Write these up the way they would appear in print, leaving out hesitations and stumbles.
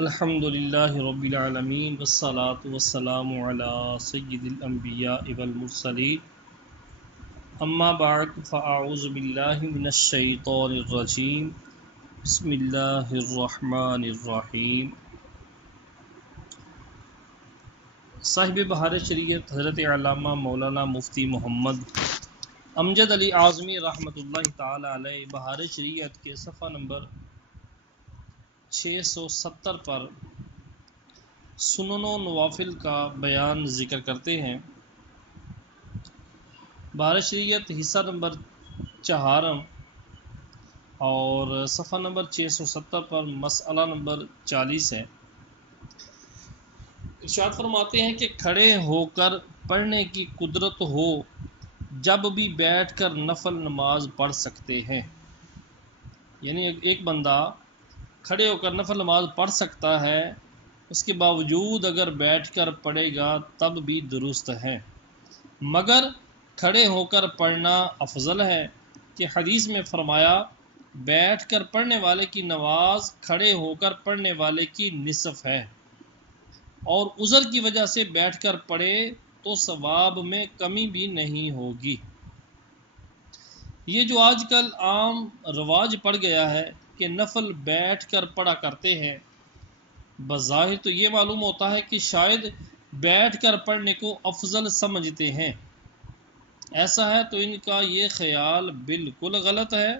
الحمدللہ رب العالمین والصلاة والسلام علی سید الانبیاء والمرسلین اما بعد فاعوذ باللہ من الشیطان الرجیم بسم اللہ الرحمن الرحیم۔ صاحب بہار شریعت حضرت علامہ مولانا مفتی محمد امجد علی اعظمی رحمۃ اللہ تعالی علیہ بہار شریعت کے صفحہ نمبر 670 پر سنن و نوافل کا بیان ذکر کرتے ہیں۔ بہار شریعت حصہ نمبر 4 اور صفحہ نمبر 670 پر مسئلہ نمبر 40 ہے۔ ارشاد فرماتے ہیں کہ کھڑے ہو کر پڑھنے کی قدرت ہو جب بھی بیٹھ کر نفل نماز پڑھ سکتے ہیں، یعنی ایک بندہ کھڑے ہو کر نفل نماز پڑھ سکتا ہے، اس کے باوجود اگر بیٹھ کر پڑھے گا تب بھی درست ہے، مگر کھڑے ہو کر پڑھنا افضل ہے کہ حدیث میں فرمایا بیٹھ کر پڑھنے والے کی نماز کھڑے ہو کر پڑھنے والے کی نصف ہے، اور عذر کی وجہ سے بیٹھ کر پڑھے تو ثواب میں کمی بھی نہیں ہوگی۔ یہ جو آج کل عام رواج پڑ گیا ہے کہ نفل بیٹھ کر پڑھا کرتے ہیں، بظاہر تو یہ معلوم ہوتا ہے کہ شاید بیٹھ کر پڑھنے کو افضل سمجھتے ہیں۔ ایسا ہے تو ان کا یہ خیال بالکل غلط ہے،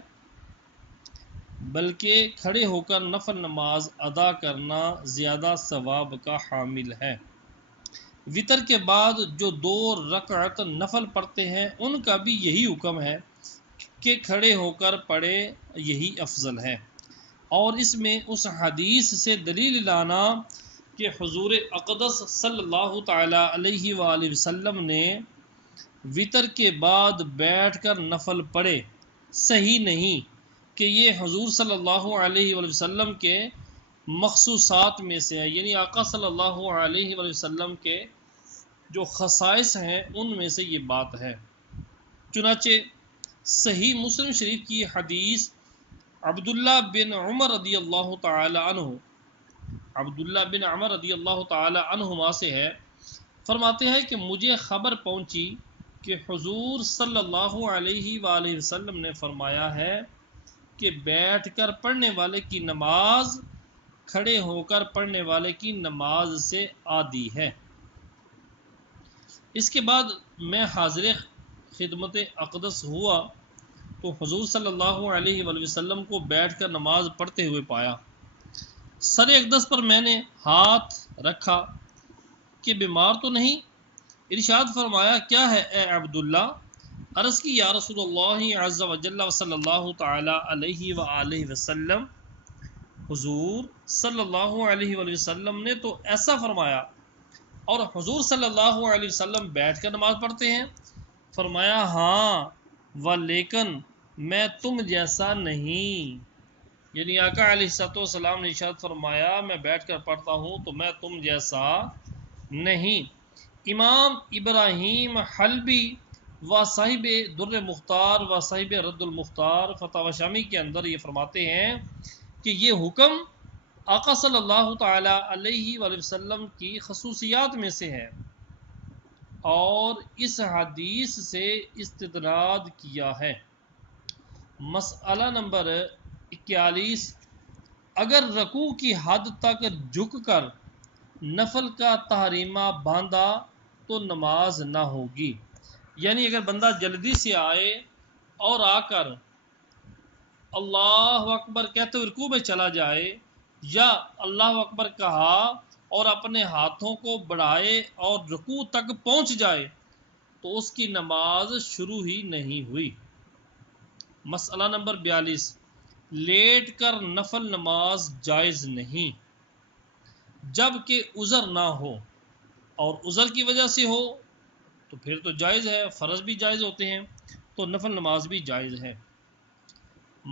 بلکہ کھڑے ہو کر نفل نماز ادا کرنا زیادہ ثواب کا حامل ہے۔ وتر کے بعد جو 2 رکعت نفل پڑھتے ہیں ان کا بھی یہی حکم ہے کہ کھڑے ہو کر پڑھے، یہی افضل ہے، اور اس میں اس حدیث سے دلیل لانا کہ حضور اقدس صلی اللہ تعالی علیہ وآلہ وسلم نے وتر کے بعد بیٹھ کر نفل پڑھے صحیح نہیں، کہ یہ حضور صلی اللہ علیہ وآلہ وسلم کے مخصوصات میں سے ہے، یعنی آقا صلی اللہ علیہ وآلہ وسلم کے جو خصائص ہیں ان میں سے یہ بات ہے۔ چنانچہ صحیح مسلم شریف کی حدیث عبداللہ بن عمر رضی اللہ تعالی عنہما سے ہے، فرماتے ہیں کہ مجھے خبر پہنچی کہ حضور صلی اللہ علیہ وآلہ وسلم نے فرمایا ہے کہ بیٹھ کر پڑھنے والے کی نماز کھڑے ہو کر پڑھنے والے کی نماز سے آدھی ہے۔ اس کے بعد میں حاضر خدمت اقدس ہوا تو حضور صلی اللہ علیہ وآلہ وسلم کو بیٹھ کر نماز پڑھتے ہوئے پایا۔ سر اقدس پر میں نے ہاتھ رکھا کہ بیمار تو نہیں؟ ارشاد فرمایا کیا ہے اے عبداللہ؟ عرض کی یا رسول اللہ عز و جل و صلی اللہ تعالی علیہ وآلہ وسلم، حضور صلی اللہ علیہ وآلہ وسلم نے تو ایسا فرمایا، اور حضور صلی اللہ علیہ وسلم بیٹھ کر نماز پڑھتے ہیں؟ فرمایا ہاں، ولیکن میں تم جیسا نہیں، یعنی آقا علیہ السلام نے ارشاد فرمایا میں بیٹھ کر پڑھتا ہوں تو میں تم جیسا نہیں۔ امام ابراہیم حلبی و صاحب در مختار و صاحب رد المختار فتاوی شامی کے اندر یہ فرماتے ہیں کہ یہ حکم آقا صلی اللہ تعالی علیہ وآلہ وسلم کی خصوصیات میں سے ہے، اور اس حدیث سے استدلال کیا ہے۔ مسئلہ نمبر 41، اگر رکوع کی حد تک جھک کر نفل کا تحریمہ باندھا تو نماز نہ ہوگی، یعنی اگر بندہ جلدی سے آئے اور آ کر اللہ اکبر کہتے ہوئے رکوع میں چلا جائے، یا اللہ اکبر کہا اور اپنے ہاتھوں کو بڑھائے اور رکوع تک پہنچ جائے تو اس کی نماز شروع ہی نہیں ہوئی۔ مسئلہ نمبر 42، لیٹ کر نفل نماز جائز نہیں جب کہ عذر نہ ہو، اور عذر کی وجہ سے ہو تو پھر تو جائز ہے، فرض بھی جائز ہوتے ہیں تو نفل نماز بھی جائز ہے۔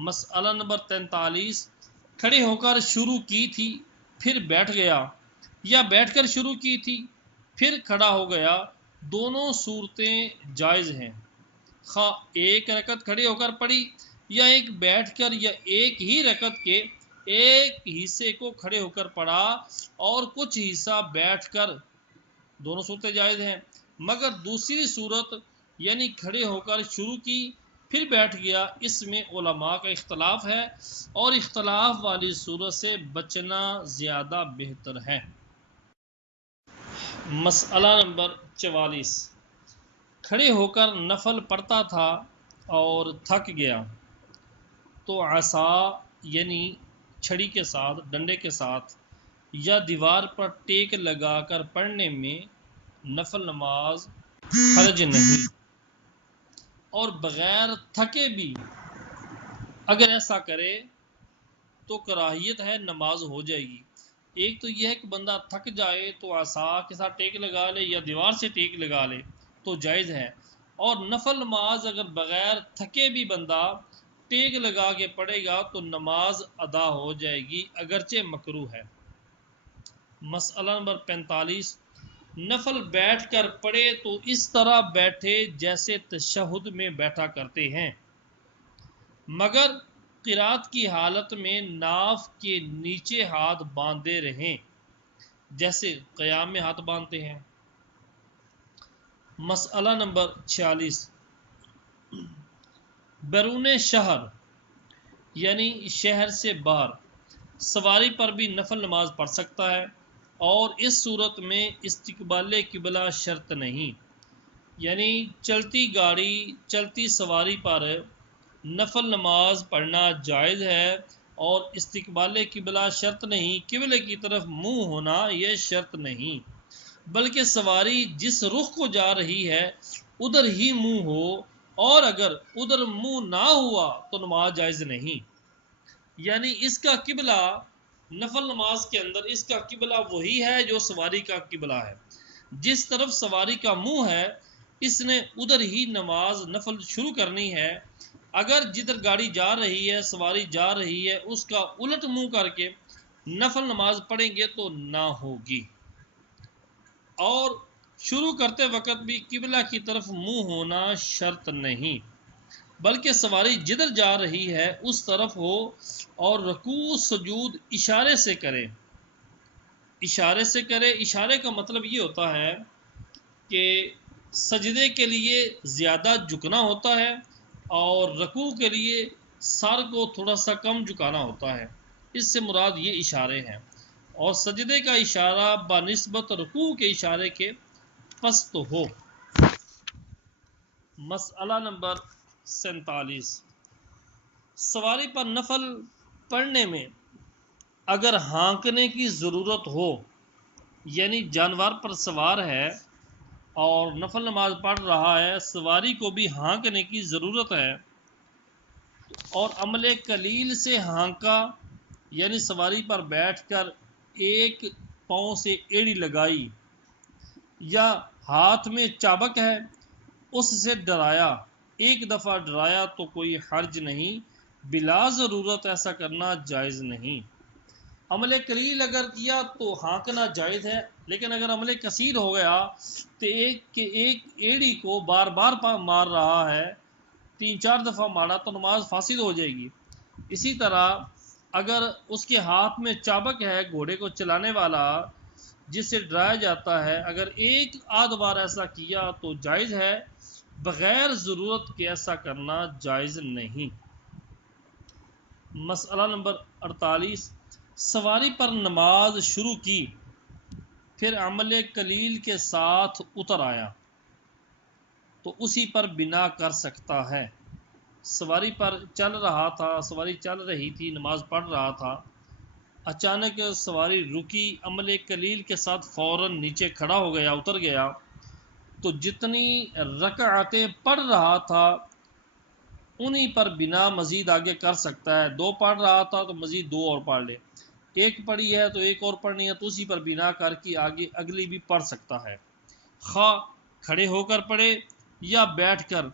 مسئلہ نمبر 43، کھڑے ہو کر شروع کی تھی پھر بیٹھ گیا، یا بیٹھ کر شروع کی تھی پھر کھڑا ہو گیا، دونوں صورتیں جائز ہیں، خواہ ایک رکعت کھڑے ہو کر پڑھی یا ایک بیٹھ کر، یا ایک ہی رکعت کے ایک حصے کو کھڑے ہو کر پڑھا اور کچھ حصہ بیٹھ کر، دونوں صورتیں جائز ہیں، مگر دوسری صورت یعنی کھڑے ہو کر شروع کی پھر بیٹھ گیا، اس میں علماء کا اختلاف ہے اور اختلاف والی صورت سے بچنا زیادہ بہتر ہے۔ مسئلہ نمبر 44، کھڑے ہو کر نفل پڑھتا تھا اور تھک گیا تو عصا یعنی چھڑی کے ساتھ، ڈنڈے کے ساتھ یا دیوار پر ٹیک لگا کر پڑھنے میں نفل نماز حرج نہیں، اور بغیر تھکے بھی اگر ایسا کرے تو کراہیت ہے، نماز ہو جائے گی۔ ایک تو یہ ہے کہ بندہ تھک جائے تو عصا کے ساتھ ٹیک لگا لے یا دیوار سے ٹیک لگا لے تو جائز ہے، اور نفل نماز اگر بغیر تھکے بھی بندہ ٹیک لگا کے پڑھے گا تو نماز ادا ہو جائے گی اگرچہ مکروہ ہے۔ مسئلہ نمبر 45، نفل بیٹھ کر پڑھے تو اس طرح بیٹھے جیسے تشہد میں بیٹھا کرتے ہیں، مگر قرات کی حالت میں ناف کے نیچے ہاتھ باندھے رہیں جیسے قیام میں ہاتھ باندھتے ہیں۔ مسئلہ نمبر 46، بیرون شہر یعنی شہر سے باہر سواری پر بھی نفل نماز پڑھ سکتا ہے، اور اس صورت میں استقبال قبلہ شرط نہیں، یعنی چلتی گاڑی چلتی سواری پر نفل نماز پڑھنا جائز ہے، اور استقبال قبلہ شرط نہیں، قبلے کی طرف منہ ہونا یہ شرط نہیں، بلکہ سواری جس رخ کو جا رہی ہے ادھر ہی منہ ہو، اور اگر ادھر منہ نہ ہوا تو نماز جائز نہیں، یعنی اس کا قبلہ نفل نماز کے اندر اس کا قبلہ وہی ہے جو سواری کا قبلہ ہے، جس طرف سواری کا منہ ہے اس نے ادھر ہی نماز نفل شروع کرنی ہے، اگر جدھر گاڑی جا رہی ہے سواری جا رہی ہے اس کا الٹ منہ کر کے نفل نماز پڑھیں گے تو نہ ہوگی، اور شروع کرتے وقت بھی قبلہ کی طرف منہ ہونا شرط نہیں، بلکہ سواری جدھر جا رہی ہے اس طرف ہو، اور رکوع سجود اشارے سے کرے، اشارے سے کرے۔ اشارے کا مطلب یہ ہوتا ہے کہ سجدے کے لیے زیادہ جھکنا ہوتا ہے اور رکوع کے لیے سر کو تھوڑا سا کم جھکانا ہوتا ہے، اس سے مراد یہ اشارے ہیں، اور سجدے کا اشارہ بنسبت رکوع کے اشارے کے پست ہو۔ مسئلہ نمبر 47، سواری پر نفل پڑھنے میں اگر ہانکنے کی ضرورت ہو، یعنی جانور پر سوار ہے اور نفل نماز پڑھ رہا ہے، سواری کو بھی ہانکنے کی ضرورت ہے، اور عمل قلیل سے ہانکا یعنی سواری پر بیٹھ کر ایک پاؤں سے ایڑی لگائی، یا ہاتھ میں چابک ہے اس سے ڈرایا، ایک دفعہ ڈرایا تو کوئی حرج نہیں، بلا ضرورت ایسا کرنا جائز نہیں۔ عمل قلیل اگر کیا تو ہانکنا جائز ہے، لیکن اگر عمل کثیر ہو گیا تو ایک ایڑی کو بار بار مار رہا ہے، 3-4 دفعہ مارا تو نماز فاسد ہو جائے گی۔ اسی طرح اگر اس کے ہاتھ میں چابک ہے گھوڑے کو چلانے والا جس سے ڈرایا جاتا ہے، اگر ایک آدھ بار ایسا کیا تو جائز ہے، بغیر ضرورت کے ایسا کرنا جائز نہیں۔ مسئلہ نمبر 48، سواری پر نماز شروع کی پھر عمل قلیل کے ساتھ اتر آیا تو اسی پر بنا کر سکتا ہے۔ سواری پر چل رہا تھا، سواری چل رہی تھی، نماز پڑھ رہا تھا، اچانک سواری رکی، عمل قلیل کے ساتھ فوراً نیچے کھڑا ہو گیا، اتر گیا، تو جتنی رکعتیں پڑھ رہا تھا انہی پر بنا مزید آگے کر سکتا ہے۔ 2 پڑھ رہا تھا تو مزید 2 اور پڑھ لے، 1 پڑھی ہے تو 1 اور پڑھنی ہے تو اسی پر بنا کر کے آگے اگلی بھی پڑھ سکتا ہے، خواہ کھڑے ہو کر پڑھے یا بیٹھ کر،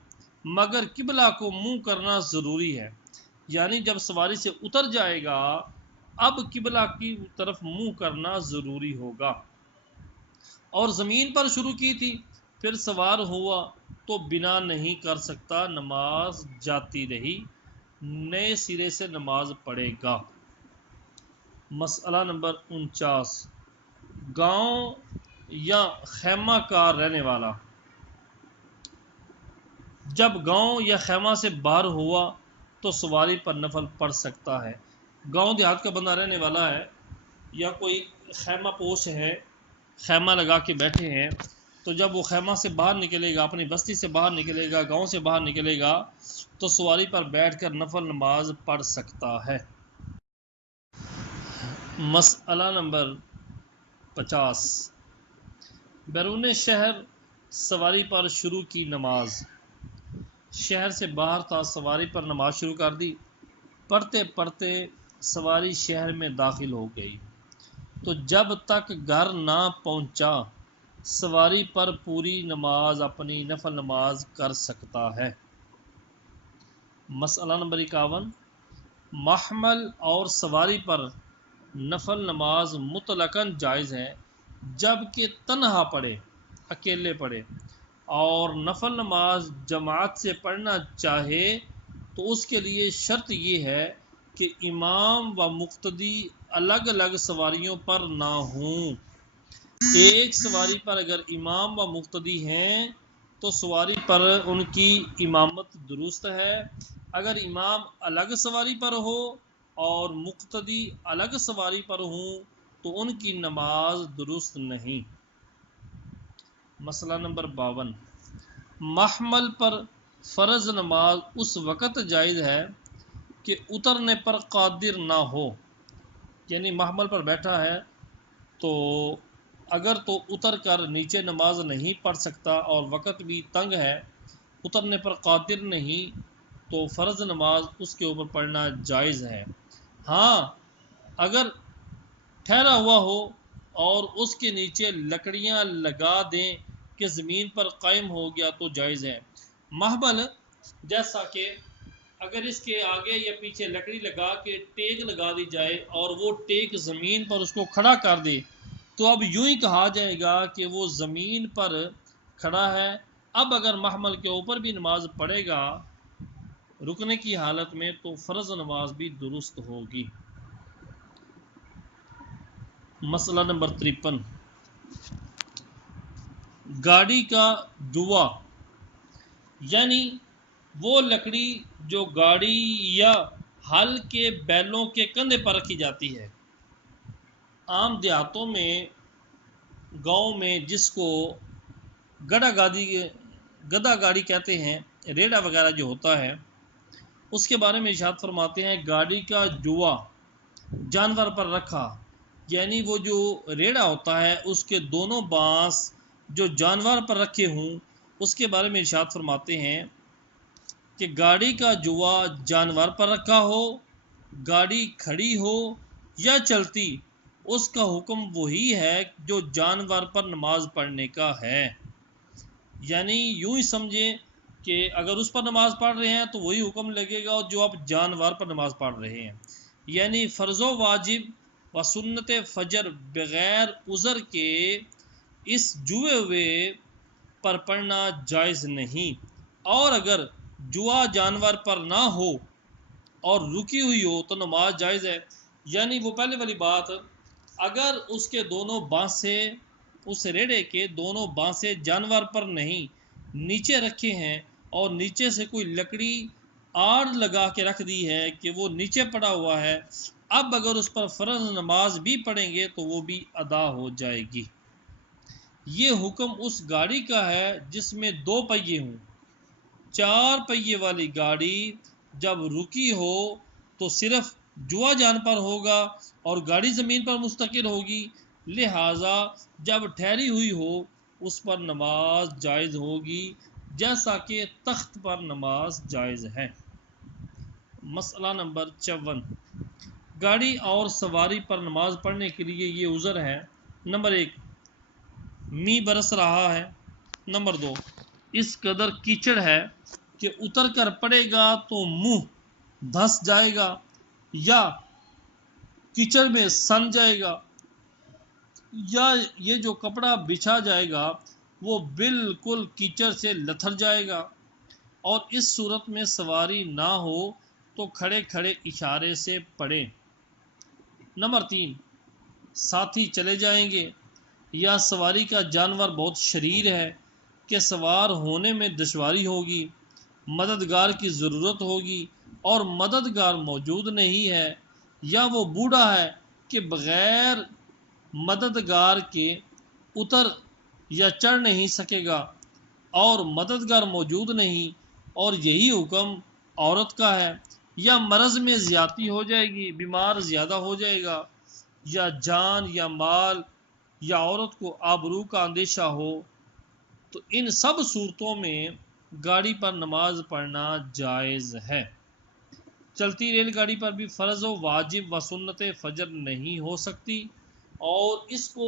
مگر قبلہ کو منہ کرنا ضروری ہے، یعنی جب سواری سے اتر جائے گا اب قبلہ کی طرف منہ کرنا ضروری ہوگا، اور زمین پر شروع کی تھی پھر سوار ہوا تو بنا نہیں کر سکتا، نماز جاتی رہی، نئے سرے سے نماز پڑھے گا۔ مسئلہ نمبر 49، گاؤں یا خیمہ کا رہنے والا جب گاؤں یا خیمہ سے باہر ہوا تو سواری پر نفل پڑھ سکتا ہے۔ گاؤں دیہات کا بندہ رہنے والا ہے یا کوئی خیمہ پوش ہے، خیمہ لگا کے بیٹھے ہیں، تو جب وہ خیمہ سے باہر نکلے گا، اپنی بستی سے باہر نکلے گا، گاؤں سے باہر نکلے گا، تو سواری پر بیٹھ کر نفل نماز پڑھ سکتا ہے۔ مسئلہ نمبر 50، بیرون شہر سواری پر شروع کی نماز۔ شہر سے باہر تھا، سواری پر نماز شروع کر دی، پڑھتے پڑھتے سواری شہر میں داخل ہو گئی، تو جب تک گھر نہ پہنچا سواری پر پوری نماز، اپنی نفل نماز کر سکتا ہے۔ مسئلہ نمبر 51، محمل اور سواری پر نفل نماز مطلقاً جائز ہے جبکہ تنہا پڑھے، اکیلے پڑھے، اور نفل نماز جماعت سے پڑھنا چاہے تو اس کے لیے شرط یہ ہے کہ امام و مقتدی الگ الگ سواریوں پر نہ ہوں۔ ایک سواری پر اگر امام و مقتدی ہیں تو سواری پر ان کی امامت درست ہے، اگر امام الگ سواری پر ہو اور مقتدی الگ سواری پر ہوں تو ان کی نماز درست نہیں۔ مسئلہ نمبر 52، محمل پر فرض نماز اس وقت جائز ہے کہ اترنے پر قادر نہ ہو، یعنی محمل پر بیٹھا ہے تو اگر تو اتر کر نیچے نماز نہیں پڑھ سکتا اور وقت بھی تنگ ہے، اترنے پر قادر نہیں، تو فرض نماز اس کے اوپر پڑھنا جائز ہے۔ ہاں اگر ٹھہرا ہوا ہو اور اس کے نیچے لکڑیاں لگا دیں کہ زمین پر قائم ہو گیا تو جائز ہے۔ محمل جیسا کہ اگر اس کے آگے یا پیچھے لکڑی لگا کے ٹیک لگا دی جائے اور وہ ٹیک زمین پر اس کو کھڑا کر دے تو اب یوں ہی کہا جائے گا کہ وہ زمین پر کھڑا ہے۔ اب اگر محمل کے اوپر بھی نماز پڑھے گا رکنے کی حالت میں تو فرض نماز بھی درست ہوگی۔ مسئلہ نمبر 53، گاڑی کا جوا، یعنی وہ لکڑی جو گاڑی یا ہل کے بیلوں کے کندھے پر رکھی جاتی ہے۔ عام دیہاتوں میں، گاؤں میں جس کو گدھا گاڑی کہتے ہیں، ریڑا وغیرہ جو ہوتا ہے، اس کے بارے میں ارشاد فرماتے ہیں گاڑی کا جوا جانور پر رکھا، یعنی وہ جو ریڑا ہوتا ہے اس کے دونوں بانس جو جانور پر رکھے ہوں، اس کے بارے میں ارشاد فرماتے ہیں کہ گاڑی کا جوا جانور پر رکھا ہو، گاڑی کھڑی ہو یا چلتی، اس کا حکم وہی ہے جو جانور پر نماز پڑھنے کا ہے۔ یعنی یوں ہی سمجھیں کہ اگر اس پر نماز پڑھ رہے ہیں تو وہی حکم لگے گا جو آپ جانور پر نماز پڑھ رہے ہیں۔ یعنی فرض و واجب و سنت فجر بغیر عذر کے اس جوئے ہوئے پر پڑھنا جائز نہیں، اور اگر جوا جانور پر نہ ہو اور رکی ہوئی ہو تو نماز جائز ہے۔ یعنی وہ پہلے والی بات، اگر اس کے دونوں بانسیں، اس ریڑے کے دونوں بانسیں جانور پر نہیں، نیچے رکھے ہیں اور نیچے سے کوئی لکڑی آڑ لگا کے رکھ دی ہے کہ وہ نیچے پڑا ہوا ہے، اب اگر اس پر فرض نماز بھی پڑھیں گے تو وہ بھی ادا ہو جائے گی۔ یہ حکم اس گاڑی کا ہے جس میں 2 پہیے ہوں۔ 4 پہیے والی گاڑی جب رکی ہو تو صرف جوا جان پر ہوگا اور گاڑی زمین پر مستقر ہوگی، لہٰذا جب ٹھہری ہوئی ہو اس پر نماز جائز ہوگی جیسا کہ تخت پر نماز جائز ہے۔ مسئلہ نمبر 54، گاڑی اور سواری پر نماز پڑھنے کے لیے یہ عذر ہے: نمبر 1، می برس رہا ہے، نمبر 2، اس قدر کیچڑ ہے کہ اتر کر پڑے گا تو منہ دھس جائے گا یا کیچڑ میں سن جائے گا، یا یہ جو کپڑا بچھا جائے گا وہ بالکل کیچڑ سے لتھڑ جائے گا، اور اس صورت میں سواری نہ ہو تو کھڑے کھڑے اشارے سے پڑھیں۔ نمبر 3، ساتھی چلے جائیں گے یا سواری کا جانور بہت شریر ہے کہ سوار ہونے میں دشواری ہوگی، مددگار کی ضرورت ہوگی اور مددگار موجود نہیں ہے، یا وہ بوڑھا ہے کہ بغیر مددگار کے اتر یا چڑھ نہیں سکے گا اور مددگار موجود نہیں اور یہی حکم عورت کا ہے، یا مرض میں زیادتی ہو جائے گی، بیمار زیادہ ہو جائے گا، یا جان یا مال یا عورت کو آبرو کا اندیشہ ہو، تو ان سب صورتوں میں گاڑی پر نماز پڑھنا جائز ہے۔ چلتی ریل گاڑی پر بھی فرض و واجب و سنت فجر نہیں ہو سکتی، اور اس کو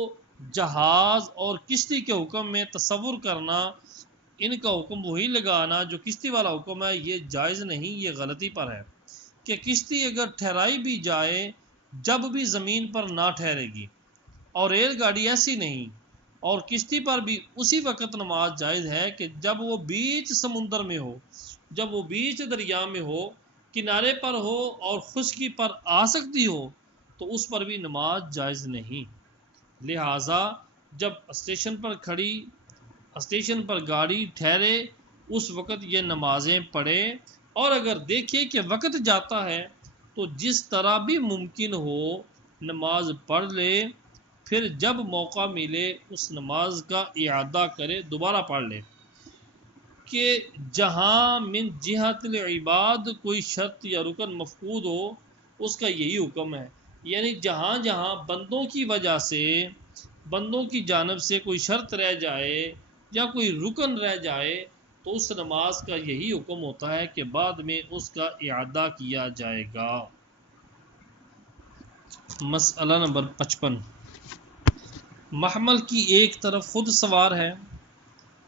جہاز اور کشتی کے حکم میں تصور کرنا، ان کا حکم وہی لگانا جو کشتی والا حکم ہے، یہ جائز نہیں، یہ غلطی پر ہے کہ کشتی اگر ٹھہرائی بھی جائے جب بھی زمین پر نہ ٹھہرے گی، اور ریل گاڑی ایسی نہیں، اور کشتی پر بھی اسی وقت نماز جائز ہے کہ جب وہ بیچ سمندر میں ہو، جب وہ بیچ دریا میں ہو، کنارے پر ہو اور خشکی پر آ سکتی ہو، تو اس پر بھی نماز جائز نہیں۔ لہٰذا جب اسٹیشن پر گاڑی ٹھہرے اس وقت یہ نمازیں پڑھے، اور اگر دیکھے کہ وقت جاتا ہے تو جس طرح بھی ممکن ہو نماز پڑھ لے، پھر جب موقع ملے اس نماز کا اعادہ کرے، دوبارہ پڑھ لے، کہ جہاں من جہت العباد کوئی شرط یا رکن مفقود ہو، اس کا یہی حکم ہے، یعنی جہاں جہاں بندوں کی وجہ سے، بندوں کی جانب سے کوئی شرط رہ جائے یا کوئی رکن رہ جائے، تو اس نماز کا یہی حکم ہوتا ہے کہ بعد میں اس کا اعادہ کیا جائے گا۔ مسئلہ نمبر 55، محمل کی ایک طرف خود سوار ہے،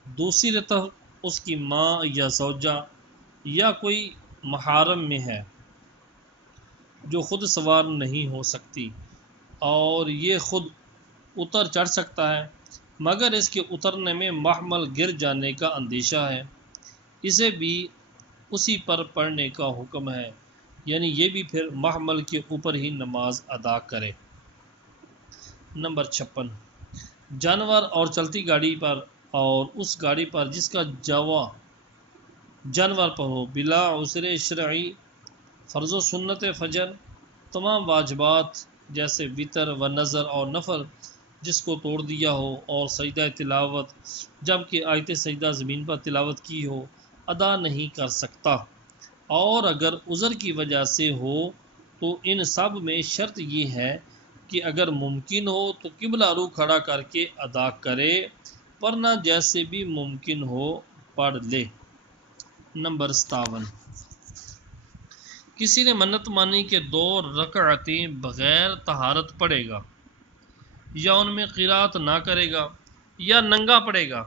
دوسری طرف اس کی ماں یا زوجہ یا کوئی محارم میں ہے جو خود سوار نہیں ہو سکتی، اور یہ خود اتر چڑھ سکتا ہے مگر اس کے اترنے میں محمل گر جانے کا اندیشہ ہے، اسے بھی اسی پر پڑھنے کا حکم ہے، یعنی یہ بھی پھر محمل کے اوپر ہی نماز ادا کرے۔ نمبر 56، جانور اور چلتی گاڑی پر اور اس گاڑی پر جس کا جوا جانور پر ہو، بلا عذر شرعی، فرض و سنت فجر، تمام واجبات جیسے وتر و نظر اور نفل جس کو توڑ دیا ہو، اور سجدہ تلاوت جب کہ آیت سجدہ زمین پر تلاوت کی ہو، ادا نہیں کر سکتا، اور اگر عذر کی وجہ سے ہو تو ان سب میں شرط یہ ہے کہ اگر ممکن ہو تو قبلہ رو کھڑا کر کے ادا کرے، ورنہ جیسے بھی ممکن ہو پڑھ لے۔ نمبر 57، کسی نے منت مانی کہ 2 رکعتیں بغیر طہارت پڑھے گا، یا ان میں قرات نہ کرے گا، یا ننگا پڑھے گا،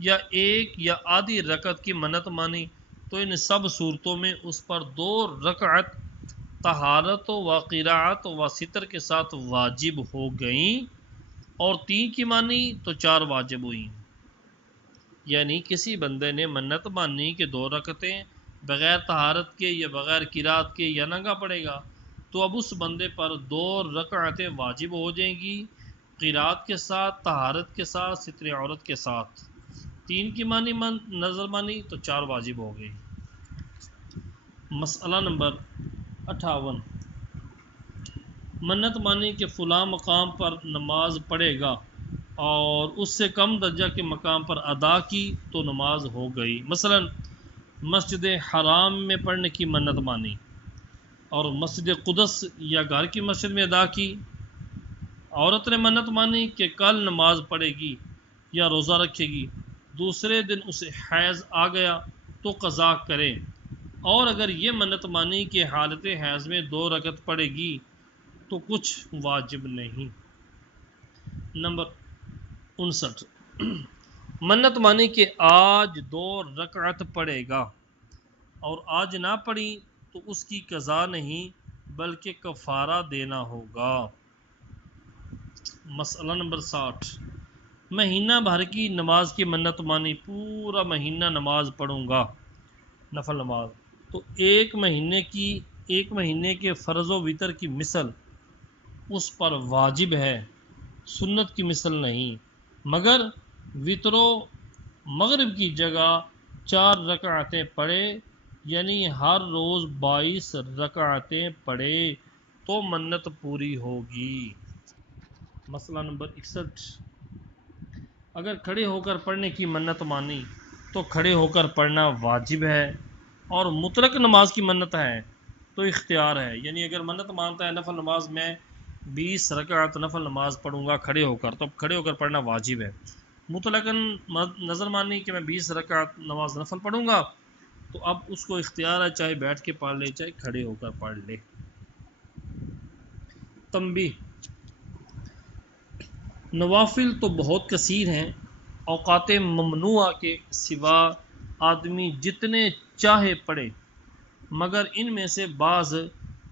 یا ایک یا آدھی رکعت کی منت مانی، تو ان سب صورتوں میں اس پر 2 رکعت طہارت و قرات و ستر کے ساتھ واجب ہو گئیں، اور 3 کی مانی تو 4 واجب ہوئیں۔ یعنی کسی بندے نے منت مانی کہ 2 رکعتیں بغیر طہارت کے یا بغیر قرات کے یا ننگا پڑے گا، تو اب اس بندے پر 2 رکعتیں واجب ہو جائیں گی، قرات کے ساتھ، طہارت کے ساتھ، ستر عورت کے ساتھ۔ 3 کی مانی نظر مانی تو 4 واجب ہو گئی۔ مسئلہ نمبر 58، منت مانی کہ فلاں مقام پر نماز پڑھے گا اور اس سے کم درجہ کے مقام پر ادا کی تو نماز ہو گئی۔ مثلا مسجد حرام میں پڑھنے کی منت مانی اور مسجد قدس یا گھر کی مسجد میں ادا کی۔ عورت نے منت مانی کہ کل نماز پڑھے گی یا روزہ رکھے گی، دوسرے دن اسے حیض آ گیا تو قضا کرے، اور اگر یہ منت مانی کہ حالت حیض میں 2 رکعت پڑھے گی تو کچھ واجب نہیں۔ نمبر 59، منت مانی کہ آج 2 رکعت پڑھے گا اور آج نہ پڑھی تو اس کی قضا نہیں بلکہ کفارہ دینا ہوگا۔ مسئلہ نمبر 60، مہینہ بھر کی نماز کی منت مانی، پورا مہینہ نماز پڑھوں گا، نفل نماز، تو ایک مہینے کے فرض و وتر کی مثل اس پر واجب ہے، سنت کی مثل نہیں، مگر وتر و مغرب کی جگہ 4 رکعتیں پڑھے، یعنی ہر روز 22 رکعتیں پڑھے تو منت پوری ہوگی۔ مسئلہ نمبر 61، اگر کھڑے ہو کر پڑھنے کی منت مانی تو کھڑے ہو کر پڑھنا واجب ہے، اور مطلق نماز کی منت ہے تو اختیار ہے، یعنی اگر منت مانتا ہے نفل نماز میں 20 رکعت نفل نماز پڑھوں گا کھڑے ہو کر، تو اب کھڑے ہو کر پڑھنا واجب ہے۔ مطلقاً نظر مانی کہ میں 20 رکعت نماز نفل پڑھوں گا، تو اب اس کو اختیار ہے، چاہے بیٹھ کے پڑھ لے چاہے کھڑے ہو کر پڑھ لے۔ تنبیہ، نوافل تو بہت کثیر ہیں، اوقات ممنوعہ کے سوا آدمی جتنے چاہے پڑھے، مگر ان میں سے بعض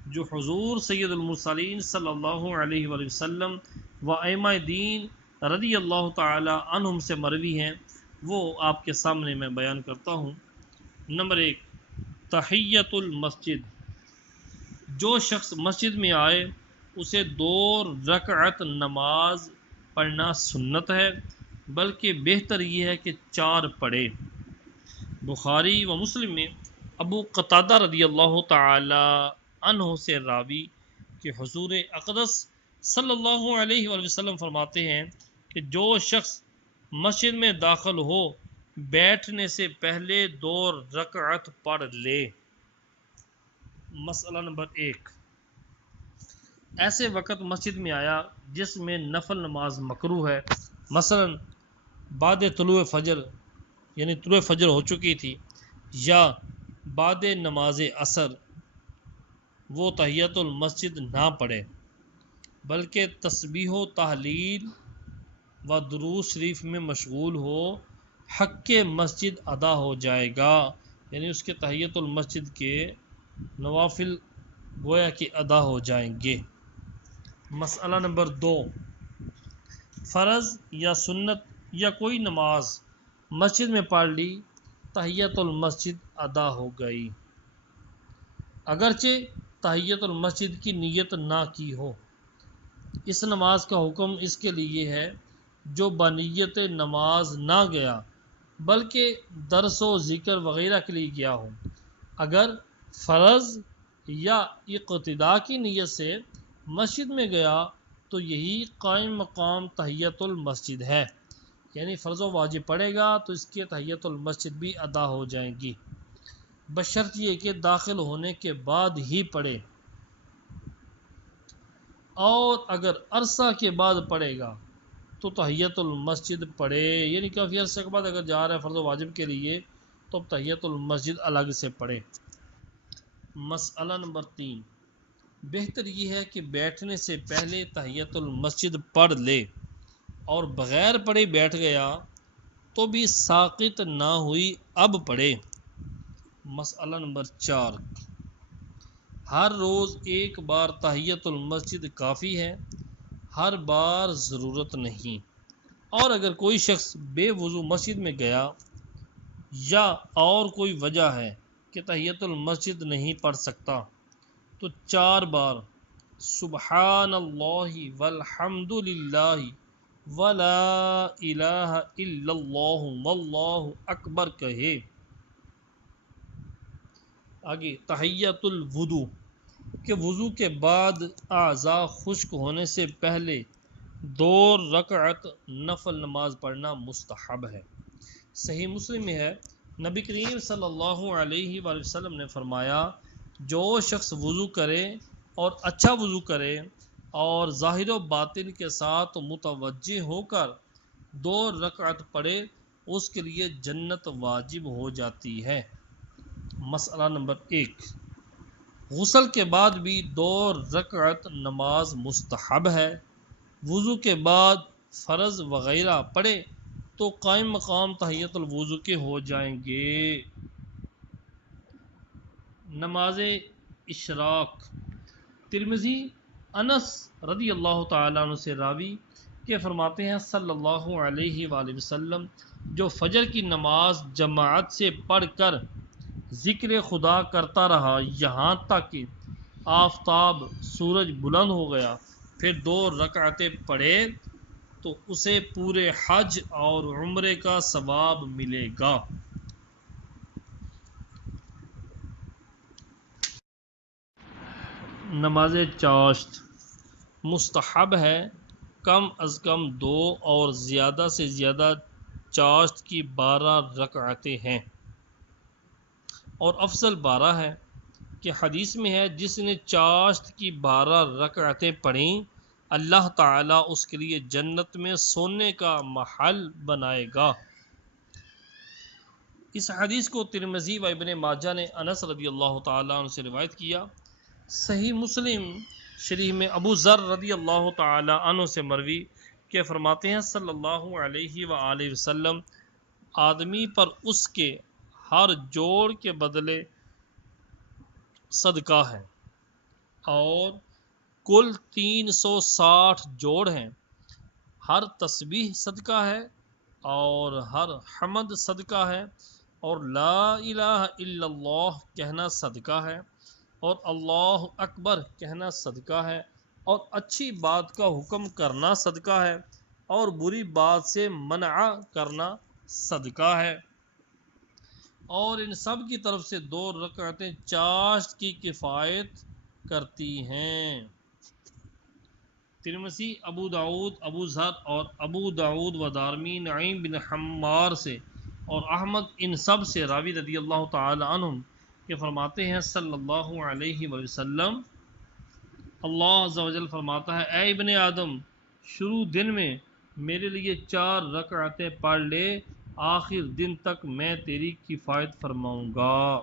جو حضور سید المرسلین صلی اللہ علیہ وآلہ وسلم و ائمہ دین رضی اللہ تعالی عنہم سے مروی ہیں، وہ آپ کے سامنے میں بیان کرتا ہوں۔ نمبر 1، تحیۃ المسجد۔ جو شخص مسجد میں آئے اسے 2 رکعت نماز پڑھنا سنت ہے، بلکہ بہتر یہ ہے کہ 4 پڑھے۔ بخاری و مسلم میں ابو قتادہ رضی اللہ تعالی عنہ سے راوی کہ حضور اقدس صلی اللہ علیہ وآلہ وسلم فرماتے ہیں کہ جو شخص مسجد میں داخل ہو بیٹھنے سے پہلے 2 رکعت پڑھ لے۔ مسئلہ نمبر 1، ایسے وقت مسجد میں آیا جس میں نفل نماز مکروہ ہے، مثلا بعد طلوع فجر، یعنی طلوع فجر ہو چکی تھی، یا بعد نماز عصر، وہ تحیۃ المسجد نہ پڑھے بلکہ تسبیح و تحلیل و درود شریف میں مشغول ہو، حق مسجد ادا ہو جائے گا، یعنی اس کے تحیۃ المسجد کے نوافل گویا کہ ادا ہو جائیں گے۔ مسئلہ نمبر 2، فرض یا سنت یا کوئی نماز مسجد میں پڑھ لی، تحیۃ المسجد ادا ہو گئی، اگرچہ تحیۃ المسجد کی نیت نہ کی ہو۔ اس نماز کا حکم اس کے لیے ہے جو بنیت نماز نہ گیا بلکہ درس و ذکر وغیرہ کے لیے گیا ہو۔ اگر فرض یا اقتداء کی نیت سے مسجد میں گیا تو یہی قائم مقام تحیۃ المسجد ہے، یعنی فرض و واجب پڑھے گا تو اس کے تحیۃ المسجد بھی ادا ہو جائیں گی، بشرط یہ کہ داخل ہونے کے بعد ہی پڑھے، اور اگر عرصہ کے بعد پڑھے گا تو تحیۃ المسجد پڑھے، یعنی کافی عرصے کے بعد اگر جا رہا ہے فرض و واجب کے لیے تو تحیۃ المسجد الگ سے پڑھے۔ مسئلہ نمبر 3، بہتر یہ ہے کہ بیٹھنے سے پہلے تحیۃ المسجد پڑھ لے، اور بغیر پڑھے بیٹھ گیا تو بھی ساقط نہ ہوئی، اب پڑھے۔ مسئلہ نمبر 4، ہر روز ایک بار تحیۃ المسجد کافی ہے، ہر بار ضرورت نہیں، اور اگر کوئی شخص بے وضو مسجد میں گیا یا اور کوئی وجہ ہے کہ تحیۃ المسجد نہیں پڑھ سکتا تو 4 بار سبحان اللہ والحمد للہ ولا الہ الا اللہ واللہ اکبر کہے۔ آگے تحیۃ الوضو، کہ وضو کے بعد اعضاء خشک ہونے سے پہلے 2 رکعت نفل نماز پڑھنا مستحب ہے۔ صحیح مسلم میں ہے، نبی کریم صلی اللہ علیہ وآلہ وسلم نے فرمایا، جو شخص وضو کرے اور اچھا وضو کرے اور ظاہر و باطن کے ساتھ متوجہ ہو کر 2 رکعت پڑھے، اس کے لیے جنت واجب ہو جاتی ہے۔ مسئلہ نمبر 1، غسل کے بعد بھی 2 رکعت نماز مستحب ہے، وضو کے بعد فرض وغیرہ پڑھے تو قائم مقام تحیۃ الوضو کے ہو جائیں گے۔ نماز اشراق، ترمذی انس رضی اللہ تعالیٰ عنہ سے راوی کہ فرماتے ہیں صلی اللہ علیہ وآلہ وسلم، جو فجر کی نماز جماعت سے پڑھ کر ذکر خدا کرتا رہا یہاں تک کہ آفتاب سورج بلند ہو گیا، پھر 2 رکعتیں پڑھے تو اسے پورے حج اور عمرے کا ثواب ملے گا۔ نماز چاشت مستحب ہے، کم از کم 2 اور زیادہ سے زیادہ چاشت کی 12 رکعتیں ہیں، اور افضل 12 ہے کہ حدیث میں ہے جس نے چاشت کی 12 رکعتیں پڑھیں اللہ تعالیٰ اس کے لیے جنت میں سونے کا محل بنائے گا۔ اس حدیث کو ترمذی و ابن ماجہ نے انس رضی اللہ تعالیٰ عنہ سے روایت کیا۔ صحیح مسلم شریف میں ابو ذر رضی اللہ تعالی عنہ سے مروی کہ فرماتے ہیں صلی اللہ علیہ وآلہ وسلم، آدمی پر اس کے ہر جوڑ کے بدلے صدقہ ہے، اور کل 360 جوڑ ہیں، ہر تسبیح صدقہ ہے، اور ہر حمد صدقہ ہے، اور لا الہ الا اللہ کہنا صدقہ ہے، اور اللہ اکبر کہنا صدقہ ہے، اور اچھی بات کا حکم کرنا صدقہ ہے، اور بری بات سے منع کرنا صدقہ ہے، اور ان سب کی طرف سے 2 رکعتیں چاشت کی کفایت کرتی ہیں۔ ترمذی، ابو داود، ابو ذر اور ابو داود و دارمی، نعیم بن حمار سے اور احمد ان سب سے راوی رضی اللہ تعالی عنہم کہ فرماتے ہیں صلی اللہ علیہ وسلم، اللہ عز و جل فرماتا ہے، اے ابن آدم، شروع دن میں میرے لیے 4 رکعتیں پڑھ لے، آخر دن تک میں تیری کفایت فرماؤں گا۔